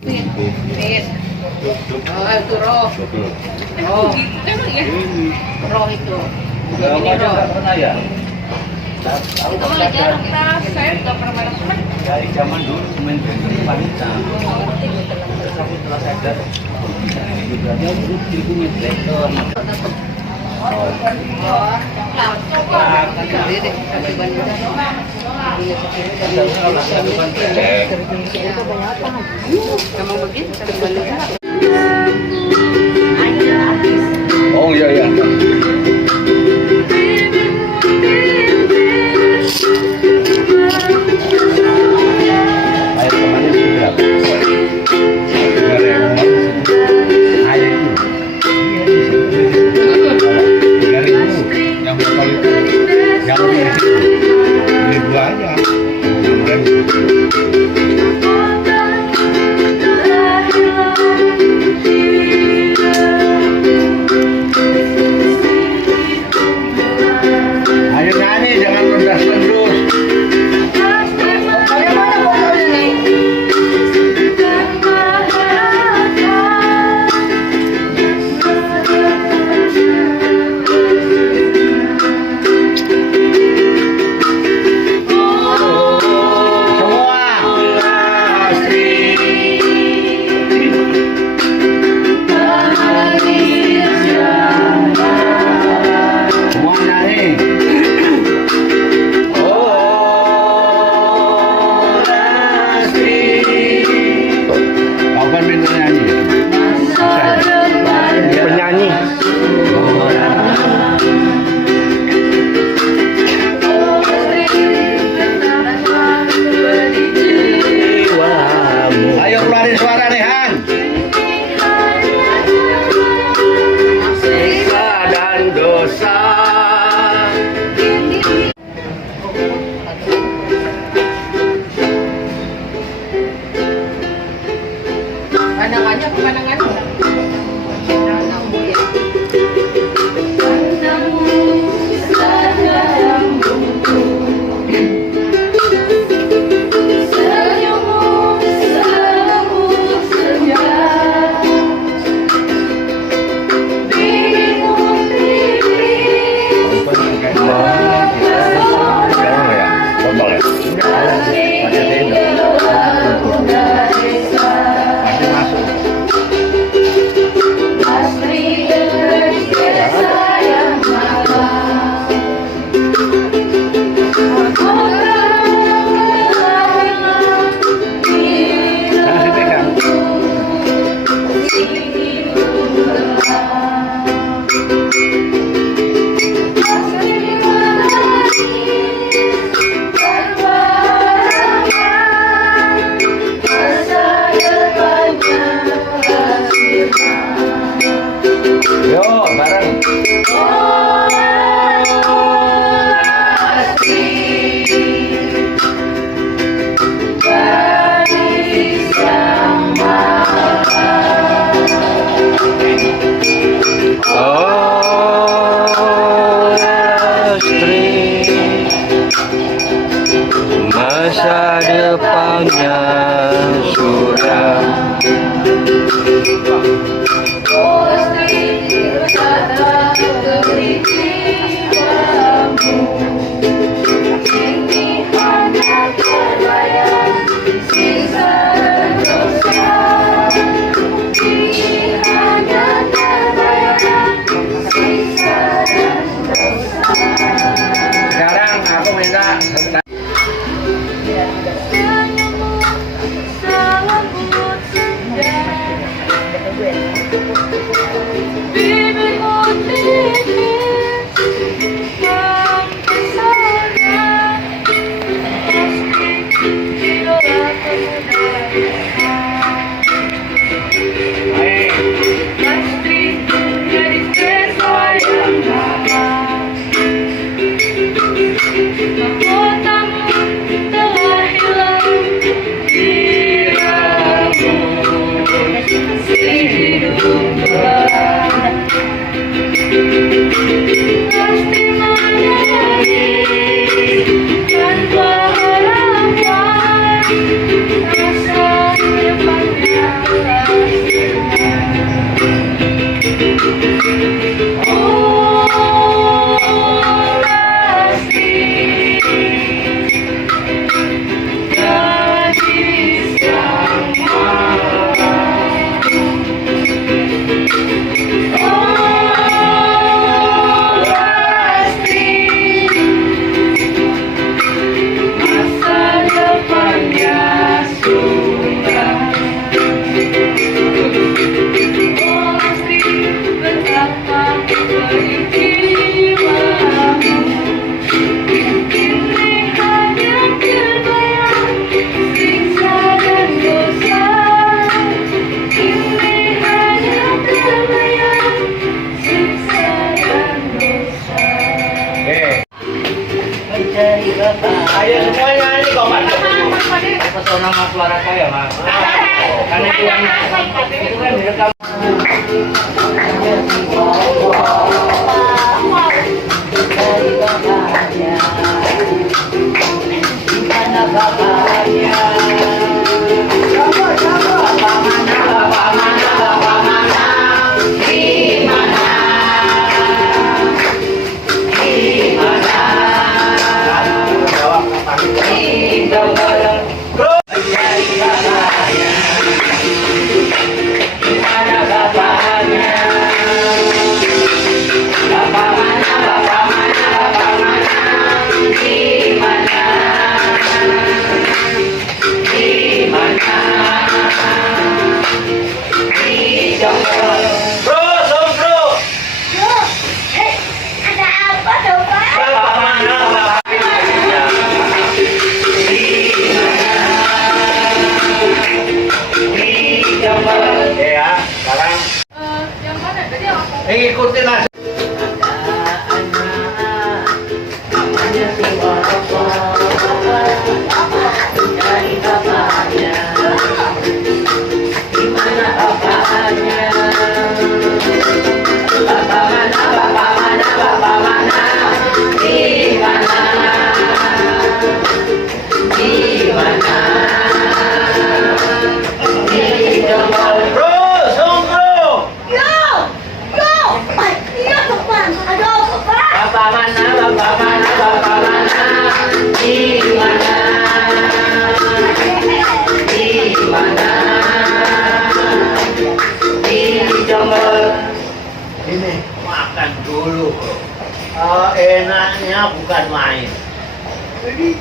Pit. Oh, itu roh. Oh, emang ya? Roh itu. Ini roh. Pernah ya? Itu malah jarang saya nggak pernah main. Dari zaman dulu main wanita. Terus aku setelah sadar, juga dia dulu ibu main badminton. Oh iya iya. Air temannya berapa? 3.000. Air itu. Iya di situ. 3.000. Yang botol itu. Yang beli dua aja. 6.000. Ayo nyanyi, jangan lendas-lendus. Pandangannya pemandangannya. suara saya, Mas. Karena itu kan direkam. Ikutin aja. Ini makan dulu, bro. Enaknya bukan main. Jadi,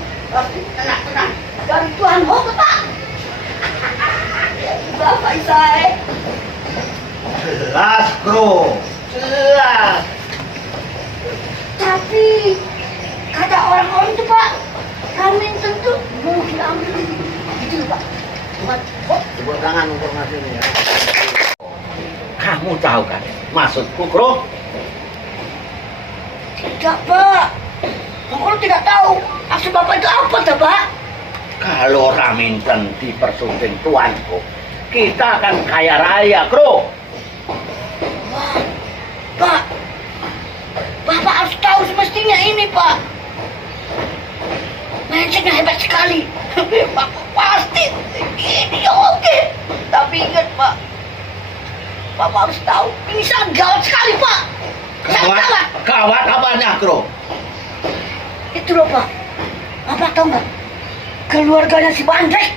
tenang. Dari Tuhan mau ke Pak. Bapak saya. Jelas, bro. Jelas. Tapi kata orang-orang itu Pak, kami tentu mau diambil. Gitu loh Pak. Coba tangan informasi ini ya. Kamu tahu kan maksudku, bro? Tidak Pak. Kalau tidak tahu maksud Bapak itu apa tuh Pak? Kalau Raminten dipersunting tuanku, kita akan kaya raya, bro. Wah, Pak. Bapak harus tahu semestinya ini Pak. Mentionnya hebat sekali. Bapak pasti ini oke. Tapi ingat Pak, Bapak harus tahu ini sangat gawat sekali Pak. Sangat gawat. Gawat apanya, bro? Itu loh Pak. Bapak tahu nggak? Keluarganya si Bandrek.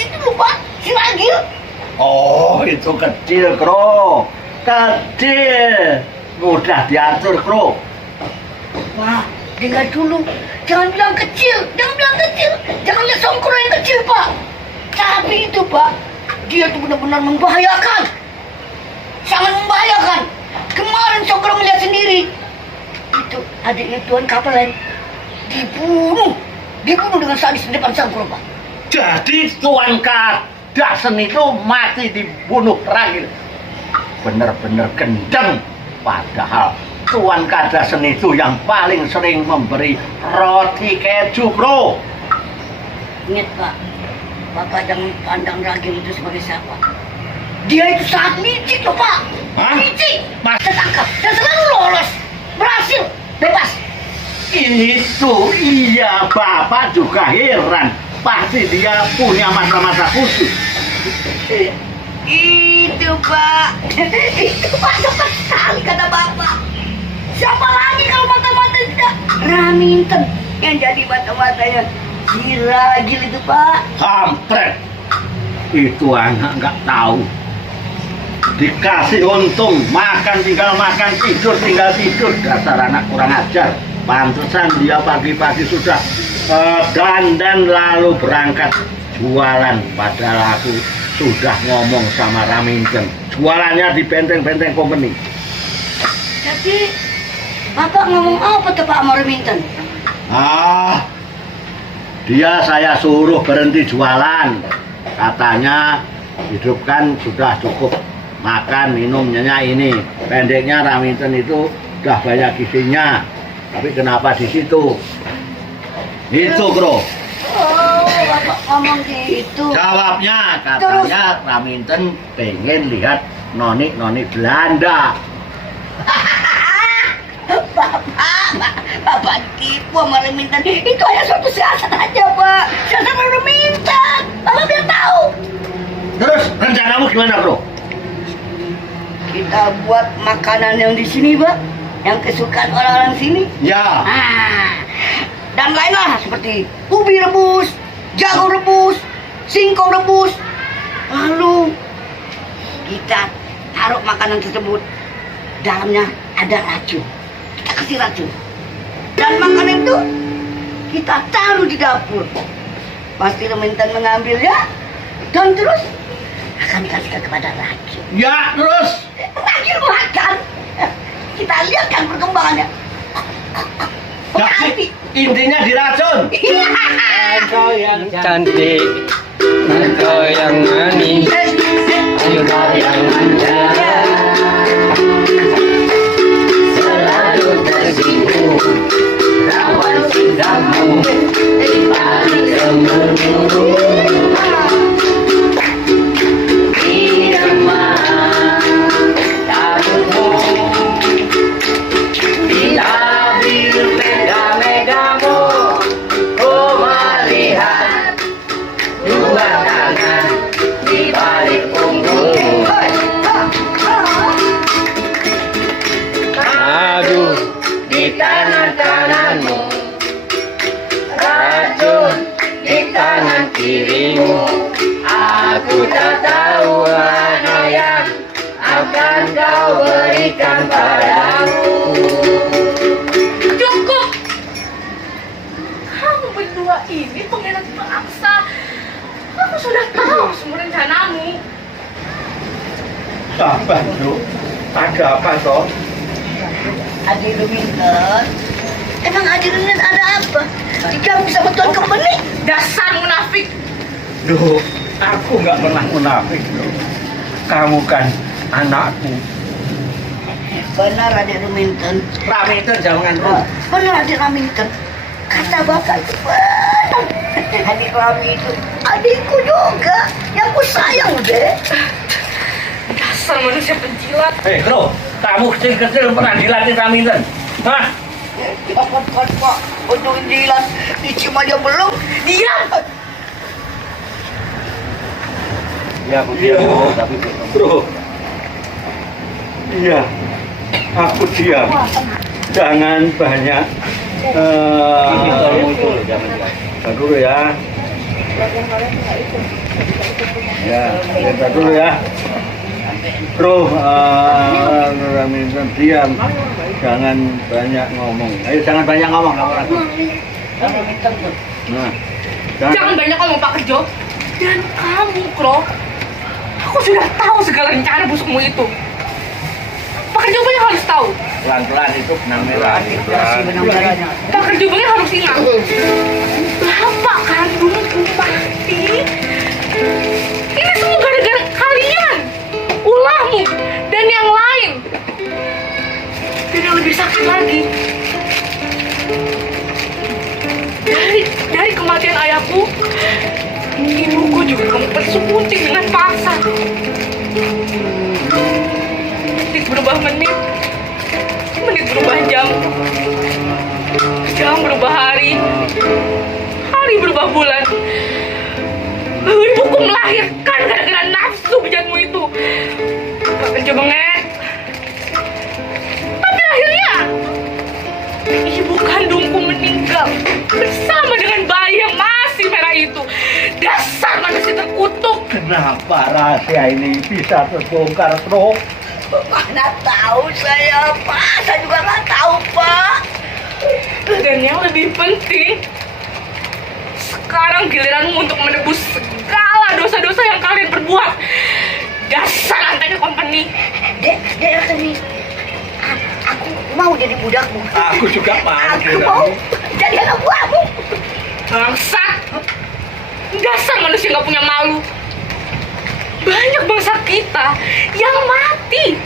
Itu loh Pak, si Ragil. Oh, itu kecil, bro. Kecil. Mudah diatur, bro. Wah, dengar dulu. Jangan bilang kecil. Jangan lihat Songkro yang kecil Pak. Tapi itu Pak, dia tuh benar-benar membahayakan. Sangat membahayakan. Kemarin Songkro melihat sendiri. Itu adiknya Tuan Kapelen dibunuh dengan sadis di depan Songkro Pak. Jadi Tuan Kadasen itu mati dibunuh Ragil. Bener-bener gendeng. Padahal Tuan Kadasen itu yang paling sering memberi roti keju, bro. Ingat Pak, Bapak jangan pandang Ragil itu sebagai siapa. Dia itu sangat licik loh Pak. Hah? Licik. Tertangkap dan selalu lolos. Berhasil. Bebas. Itu iya, Bapak juga heran. Pasti dia punya mata-mata khusus. Itu Pak. Itu Pak tepat sekali kata Bapak. Siapa lagi kalau mata-mata tidak? Raminten yang jadi mata-matanya si Ragil itu Pak. Kampret. Itu anak nggak tahu. Dikasih untung, makan tinggal makan, tidur tinggal tidur. Dasar anak kurang ajar. Pantesan dia pagi-pagi sudah dandan lalu berangkat jualan. Padahal aku sudah ngomong sama Raminten. Jualannya di benteng-benteng company. Jadi Bapak ngomong apa tuh Pak sama Raminten? Dia saya suruh berhenti jualan. Katanya hidup kan sudah cukup makan, minum, nyenyak ini. Pendeknya Raminten itu udah banyak isinya. Tapi kenapa di situ? Itu, bro. Oh, Bapak ngomong gitu? Jawabnya katanya Raminten pengen lihat noni Belanda. Bapak tipu sama Remington. Itu hanya suatu siasat aja, Pak. Siasat Remington. Bapak biar tahu. Terus rencanamu gimana, Bro? Kita buat makanan yang di sini, Pak, yang kesukaan orang-orang sini. Ya. Dan lainlah seperti ubi rebus, jagung rebus, singkong rebus. Lalu kita taruh makanan tersebut, dalamnya ada racun. Kita kasih racun. Dan makanan itu kita taruh di dapur. Pasti Remington mengambilnya dan terus akan dikasihkan kepada racun. Ya, terus Racun makan. Kita lihat kan perkembangannya. jadi intinya diracun. Engkau yang cantik, engkau yang manis, engkau yang manja, selalu tersipu rawan sindangmu di balik gemuruh. Irama tabutmu bila biru mega-megamu, ku melihat dua tangan di balik punggungmu. Aduh, di tangan kananmu, racun di tangan kirimu. Aku tak tahu mana yang akan kau berikan padaku. Cukup! Kamu berdua ini pengkhianat bangsa. Aku sudah tahu semua rencanamu. Sabar, Bro. Ada apa, toh? Adik Remington. Emang adik Remington ada apa? Digabung sama Tuan Company? Dasar munafik! Duh, aku nggak pernah munafik, Bro. Kamu kan anakku. Benar adik Remington. Raminten jangan, Bro. Benar adik Remington. Kata bapak itu benar. Adik Rami itu adikku juga. Yang ku sayang deh. Dasar manusia penjilat! Bro, kamu kecil-kecil pernah dilatih Raminten? Hah? Jangan kan Pak. Untuk jilat dicium aja belum. Diam. Ya, aku diam, tapi Bro. Iya, aku diam. Jangan banyak. Bentar dulu ya. Ya, bentar dulu ya. Bro, Raminten diam. Jangan banyak ngomong. Ayo, jangan banyak ngomong kamu lagi. Nah, Jangan banyak ngomong Pak Kerjo. Dan kamu, Kro. Aku sudah tahu segala rencana busukmu itu. Pak Kerjo banyak harus tahu. pelan-pelan itu benang merah. Pak Kerjo banyak harus ingat. Bapak kandungku mati. Ini semua gara-gara kalian, ulahmu, dan yang lain. Dan yang lebih sakit lagi, dari kematian ayahku, ibuku juga kamu persekuti dengan paksa. Menit berubah menit, menit berubah jam, jam berubah hari, hari berubah bulan. Lalu ibuku melahirkan gara-gara nafsu bejatmu itu. Gak akan coba ngek. Tapi akhirnya ibu kandungku meninggal bersama dengan bayi yang masih merah itu. Dasar manusia terkutuk. Kenapa rahasia ini bisa terbongkar, Bro? Mana tahu saya, Pak. Saya juga nggak tahu, Pak. Dan yang lebih penting, sekarang giliranmu untuk menebus segala dosa-dosa yang kalian perbuat. Dasar Antega Company. Dek Rani, aku mau jadi budakmu. Aku juga mau. Aku mau jadi anak buahmu. Bangsat. Dasar manusia nggak punya malu. Banyak bangsa kita yang mati.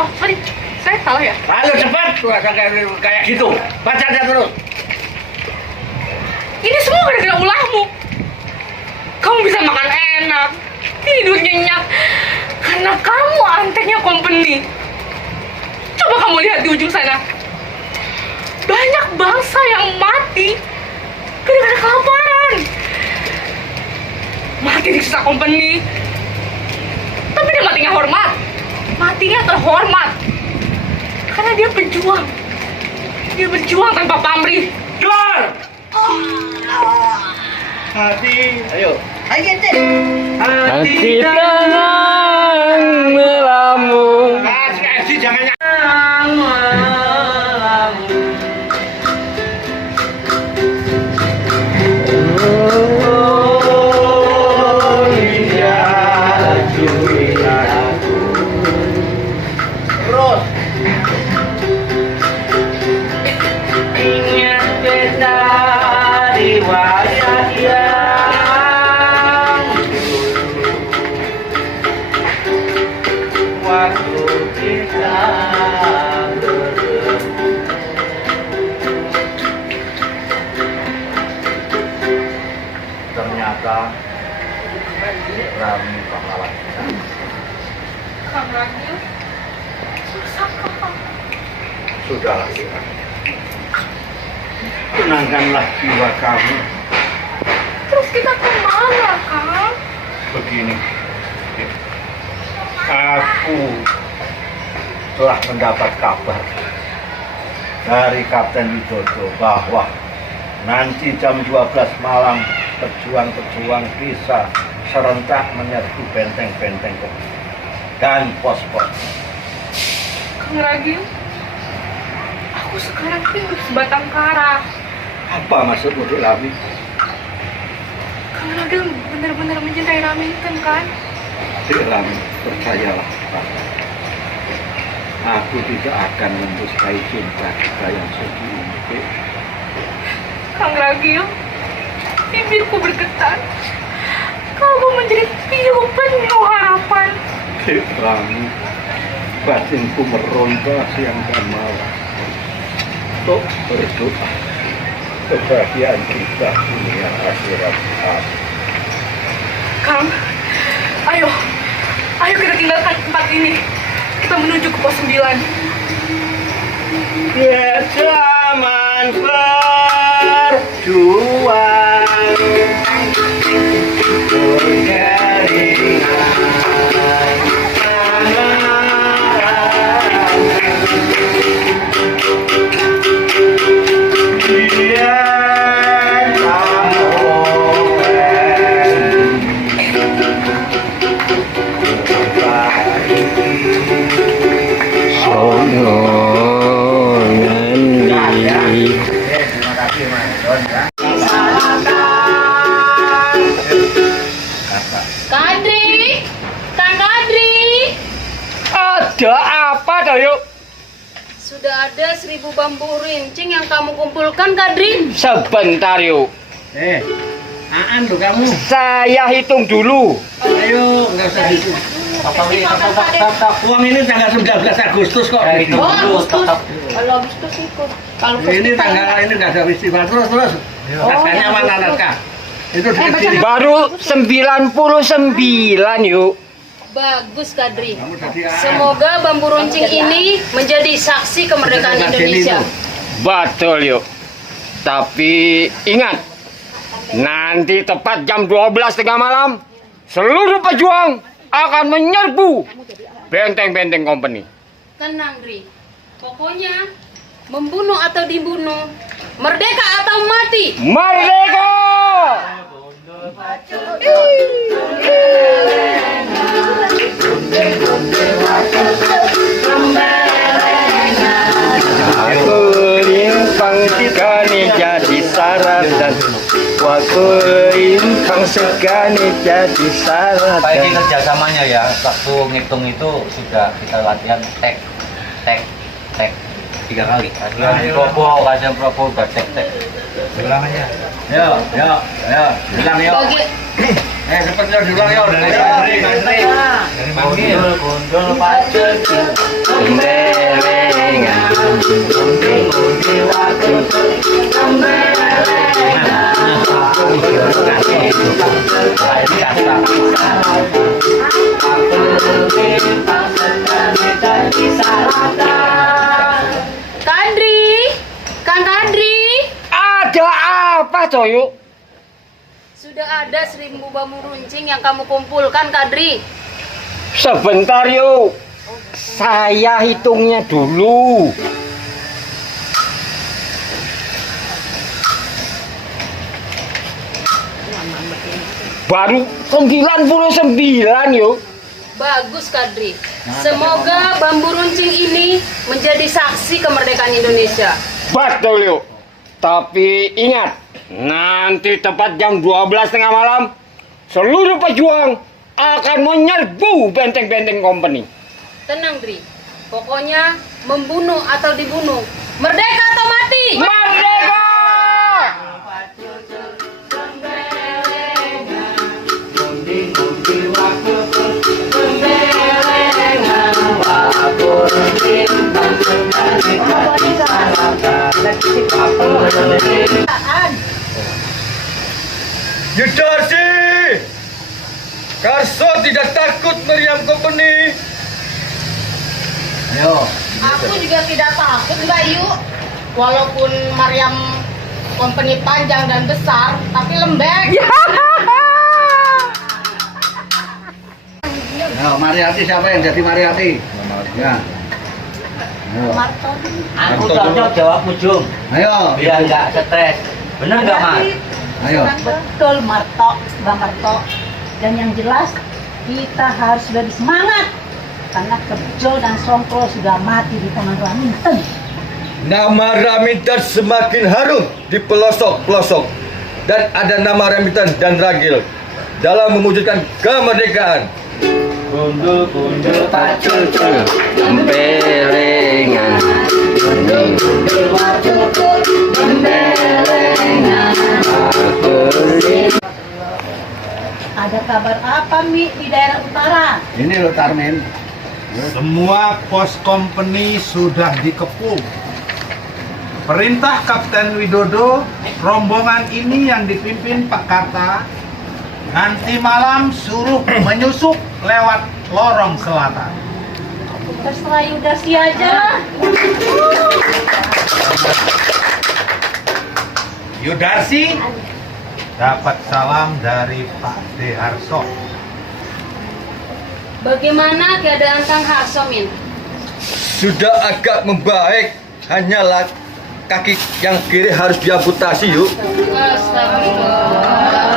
Oh, sorry. Saya salah ya? Ayo cepat, kayak gitu. Baca aja terus. Ini semua gara-gara ulahmu. Kamu bisa makan enak, tidur nyenyak, karena kamu anteknya company. Coba kamu lihat di ujung sana. Banyak bangsa yang mati gara-gara kelaparan. Mati disiksa company. Tapi dia matinya hormat. Matinya terhormat. Karena dia pejuang. Dia berjuang tanpa pamrih. Keluar! Hati, ayo. Ayo deh. Hati tenang melamun. Kasih jangan terus. Ingat beta riwayat yang waktu kita bertemu. Ternyata Rami pahlawan kita. Kang Ragil, Sudahlah, tenangkanlah jiwa kamu. terus kita kemana, Kang? Begini, aku telah mendapat kabar dari Kapten Widodo bahwa nanti jam 12 malam pejuang-pejuang bisa serentak menyerbu benteng-benteng dan pos-pos. Kang Ragil, aku sekarang hidup sebatang kara. Apa maksudmu, Dek Rami? Kang Ragil benar-benar mencintai Raminten, kan? Dek Rami, percayalah padaku. Aku tidak akan mendustai cinta kita yang suci ini, Dek. Kang Ragil, bibirku bergetar. Kamu menjadi pilu penuh harapan. Dek Rami, batinku meronta siang dan malam untuk berdoa kebahagiaan kita dunia akhirat. Kang, ayo kita tinggalkan tempat ini. Kita menuju ke pos 9. Ya zaman berjuang Kadri, Kang Kadri, Ada apa, Dayo? sudah ada 1000 bambu rincing yang kamu kumpulkan, Kadri. Sebentar, yuk. Aan lo kamu. Saya hitung dulu. Ayo, nggak usah hitung. Uang ini tanggal 19 Agustus kok. Oh, Agustus. Kalau Agustus ikut. Kalau Ini tanggal ini nggak ada istimewa. Terus. Naskahnya mana naskah? Itu dikecilin. Baru 99, yuk. bagus, Kadri. Kamu tadi Semoga bambu runcing ini menjadi saksi kemerdekaan Indonesia. Betul, yuk. Tapi ingat, nanti tepat jam 12 tengah malam, seluruh pejuang akan menyerbu benteng-benteng company. Tenang, Dri. Pokoknya membunuh atau dibunuh, merdeka atau mati. Merdeka! Aku rimpang segani jadi saratan. Aku rimpang segani jadi saratan. Baik kerjasamanya ya, waktu ngitung itu sudah kita latihan tek 3 kali. Latihan propo udah tek. Ulang aja. Yo, bilang yo. Bagi Cepet yo, diulang yo. Gundul pacul. Tembelengan, Nah, Ini kata. Kadri, Kang Kadri, Ada apa toh yuk? sudah ada 1000 bambu runcing yang kamu kumpulkan, Kadri. Sebentar yuk. Saya hitungnya dulu. Baru 99 yuk. Bagus, Kadri. Semoga bambu runcing ini menjadi saksi kemerdekaan Indonesia. Betul yuk. Tapi ingat, nanti tepat jam 12 tengah malam, seluruh pejuang akan menyerbu benteng-benteng company. Tenang, Dri. Pokoknya membunuh atau dibunuh. Merdeka atau mati? Merdeka! Yudarsi, Karso tidak takut meriam company. Ayo. Aku juga tidak takut Mbak Yu. Walaupun Mariam company panjang dan besar, tapi lembek. Ayo, Mariati siapa yang jadi Mariati? Ya. Ayo. Aku cocok jawab ujung. Ayo. Biar nggak stres. Bener nggak, Mas? Ayo. Betul Marto, Bang Marto. Dan yang jelas kita harus lebih semangat karena Kebjo dan Songkro sudah mati di tangan Raminten. Nama Raminten semakin harum di pelosok-pelosok. Dan ada nama Raminten dan Ragil dalam mewujudkan kemerdekaan. Gundul Pak Cucu, empelengan. Gundul Pak Cucu, empelengan. Ada kabar apa Mi di daerah utara? Ini lo Tarmin. Semua pos company sudah dikepung. Perintah Kapten Widodo, rombongan ini yang dipimpin Pak Karta, nanti malam suruh menyusup lewat lorong selatan. Terserah Yudasi aja lah. Yudarsi dapat salam dari Pak De Harso. Bagaimana keadaan Kang Harso, Min? Sudah agak membaik, hanyalah kaki yang kiri harus diamputasi yuk. Astagfirullah.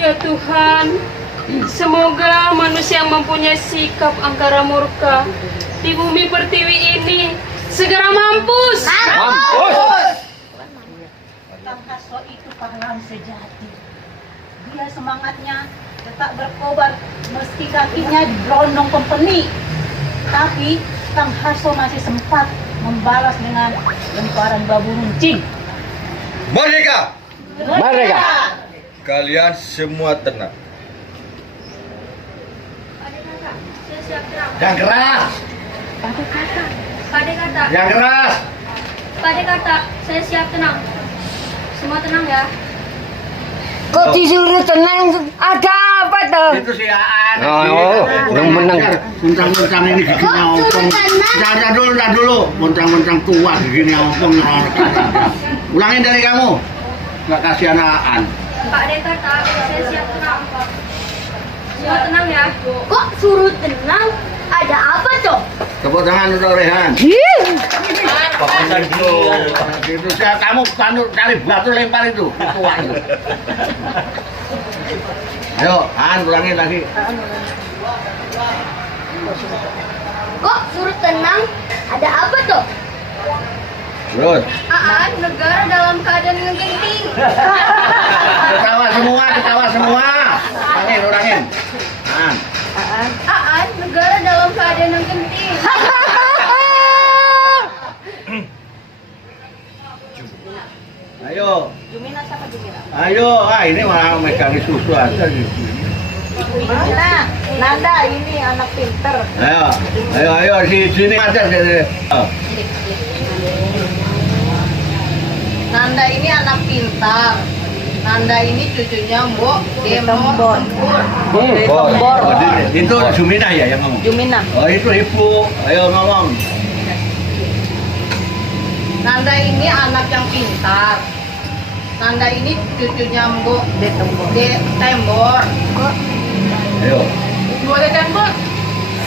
Ya Tuhan, semoga manusia yang mempunyai sikap angkara murka di bumi pertiwi ini segera mampus. Kang Hasso itu pahlawan sejati. Dia semangatnya tetap berkobar meski kakinya diberondong company. Tapi Kang Hasso masih sempat membalas dengan lemparan bambu runcing. Merdeka! Merdeka! Kalian semua tenang. Yang keras. Pade kata, Yang keras. Pade kata, saya siap tenang. Semua tenang ya. Kok disuruh tenang? Ada apa tuh? Itu si Aan. Oh, yang menang. Muncang-muncang ini giginya ompong. Jangan dulu. Muncang-muncang tua giginya ompong. Ulangin dari kamu. Gak kasihan Aan. Pak De kata, saya siap tenang. Semua tenang ya. Kok suruh tenang? Ada apa tuh? Tepuk tangan untuk Rehan. Fokusan dia. Itu saya kamu cari batu lempar itu. Tua itu. Ayo, Aan ulangin lagi. Kok suruh tenang? Ada apa tuh? Terus. Aan, negara dalam keadaan yang genting. Ketawa semua. Ulangin. Aan. Aan, negara dalam keadaan yang genting. Ayo, ini malah megang susu aja gitu. Nah, Nanda ini anak pinter. Ayo, sini aja sini. Nanda ini anak pintar. Nanda ini cucunya Mbok Demor. Itu Juminah ya yang ngomong? Juminah. Oh, itu ibu. Ayo ngomong. Nanda ini anak yang pintar. Nanda ini cucunya Mbok Tembor. Ayo. Boleh tembok.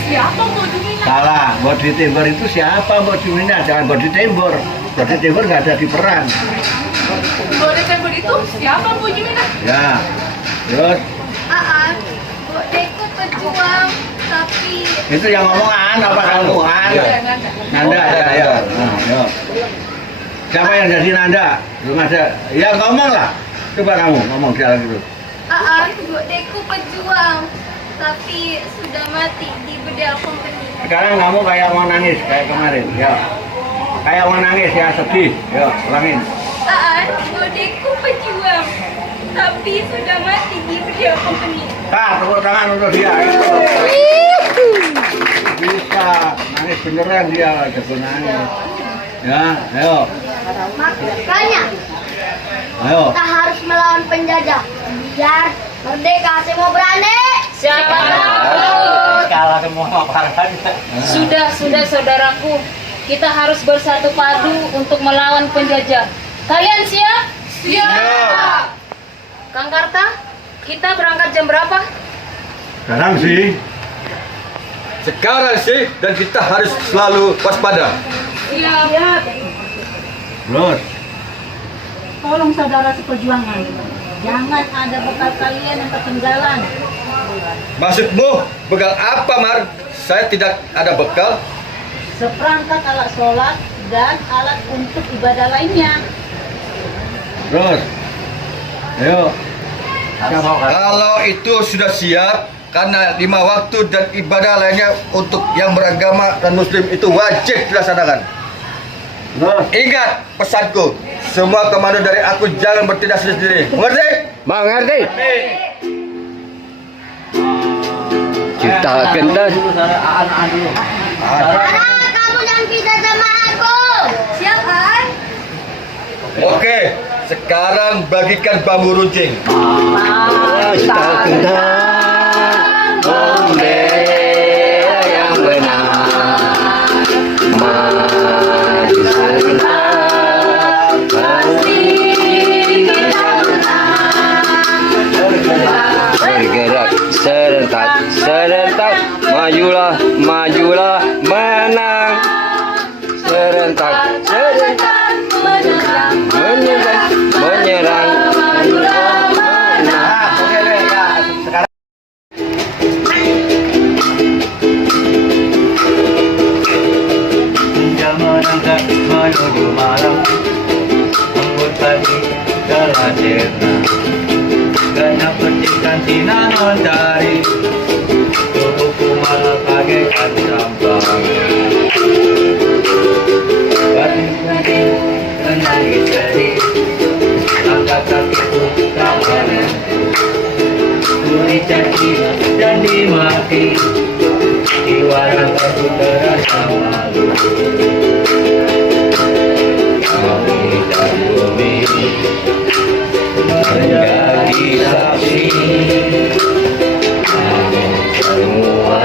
Siapa Mbok Juminah? Salah, buat di tembor itu siapa Mbok Juminah? Jangan buat di tembor. Buat di tembor nggak ada di perang. Boleh tembok itu siapa Mbok Juminah? Ya. Terus Mbok Deko pejuang, tapi itu yang ngomong apa kamu? Nanda ya. Nah, ayo. Siapa yang jadi Nanda? Belum ada. Ya ngomong lah. Coba kamu ngomong jalan gitu. Mbok Deko pejuang, tapi sudah mati di bedal company. Sekarang kamu kayak mau nangis kayak kemarin. Ya. Kayak mau nangis ya, sedih. Yo, ulangin. Mbok Deko pejuang, tapi sudah mati di bedal company. Tepuk tangan untuk dia. Bisa nangis beneran dia, jago nangis. Ya, ayo. Makanya Ayo. kita harus melawan penjajah biar merdeka semua berani. Siapa takut? Kalah semua parah. Sudah saudaraku. Kita harus bersatu padu untuk melawan penjajah. Kalian siap? Siap. Kang Karta, kita berangkat jam berapa? Sekarang sih. Sekarang sih, dan kita harus selalu waspada. Siap. Terus. Tolong saudara seperjuangan. Jangan ada bekal kalian yang ketinggalan. Maksudmu, bekal apa, Mar? Saya tidak ada bekal. Seperangkat alat sholat dan alat untuk ibadah lainnya. Terus. Ayo. Kalau itu sudah siap, karena 5 waktu dan ibadah lainnya untuk yang beragama dan muslim itu wajib dilaksanakan. Terus. Ingat pesanku, semua komando dari aku jangan bertindak sendiri. Mengerti? Mengerti? Kita kendas. Anak dulu. Kamu jangan pisah sama aku. Siap, An? Oke, sekarang bagikan bambu runcing. Kita kendas membela yang benar. Maju serentak, pasti kita menang. Bergerak serentak, majulah menang. Serentak, menyerang. Nah, oke deh ya. Sekarang Senja merangkak menuju malam, embun pagi telah cerna. Genap petikan sinar mentari, tubuhku malah bagaikan sampah. Batin-batin menangis sedih, langkah kakiku tak menentu. Ku dicaci dan dimaki, jiwa ragaku terasa malu. Langit dan bumi menjadi saksi, namun semua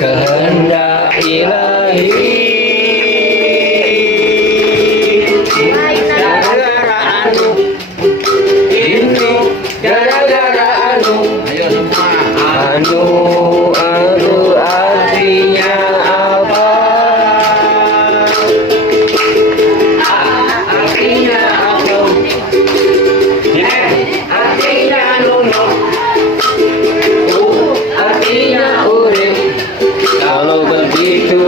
kehendak ilahi. Gara-gara anu, ayo semua. anu artinya apa? Artinya apa? Artinya nuno. Artinya urip. Kalau begitu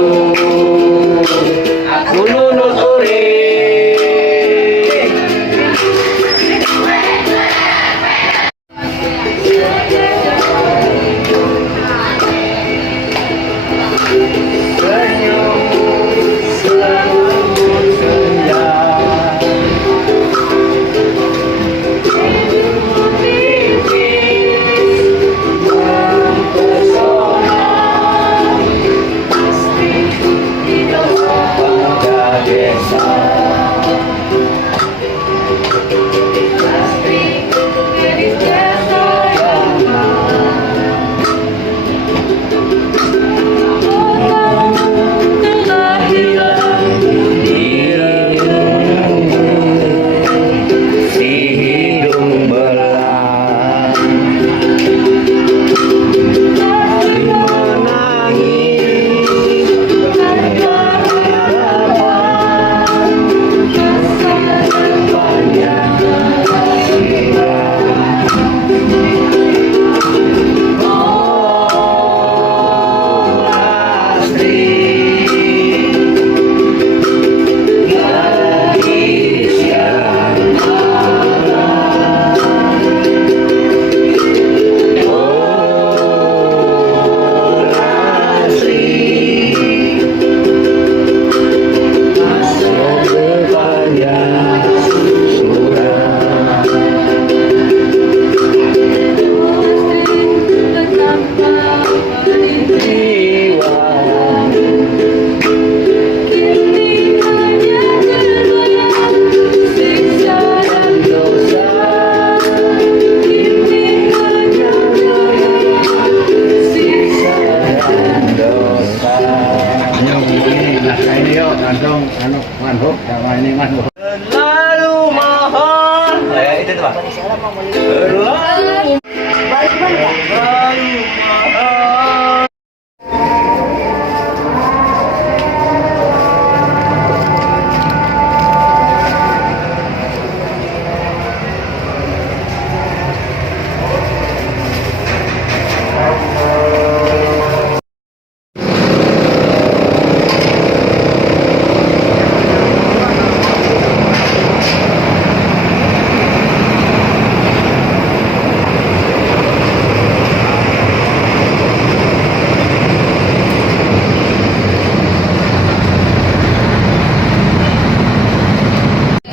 itu tuh, Pak. Balik mana?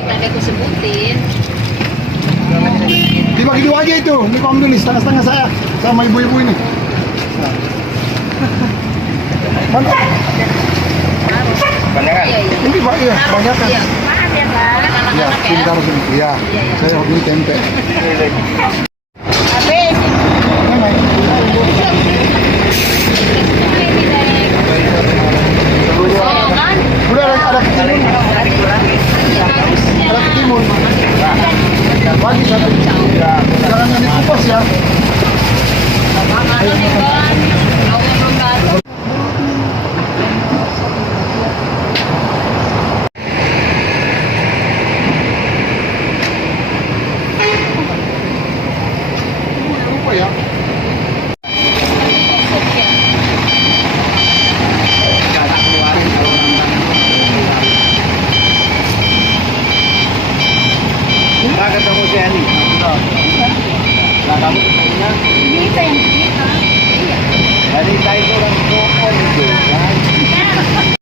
Tadi aku sebutin. Dibagi dua aja itu, ini kamu beli setengah-setengah saya sama ibu-ibu ini. Mana? Banyak kan? Ini Pak, ya, banyak kan? Maaf ya, Bang. Ya, pintar sedikit. Ya, saya beli tempe. Habis. Oh, kan? Udah ada ketimun. Ada ketimun. Bagi satu. Ya, jangan yang dikupas ya. Makanan nih, Bang. Aku yang belum datang. Lupa ya. Nah, ketemu si Eni. Nah, kamu ketemunya Kita yang kita. dari itu kan telepon itu kan.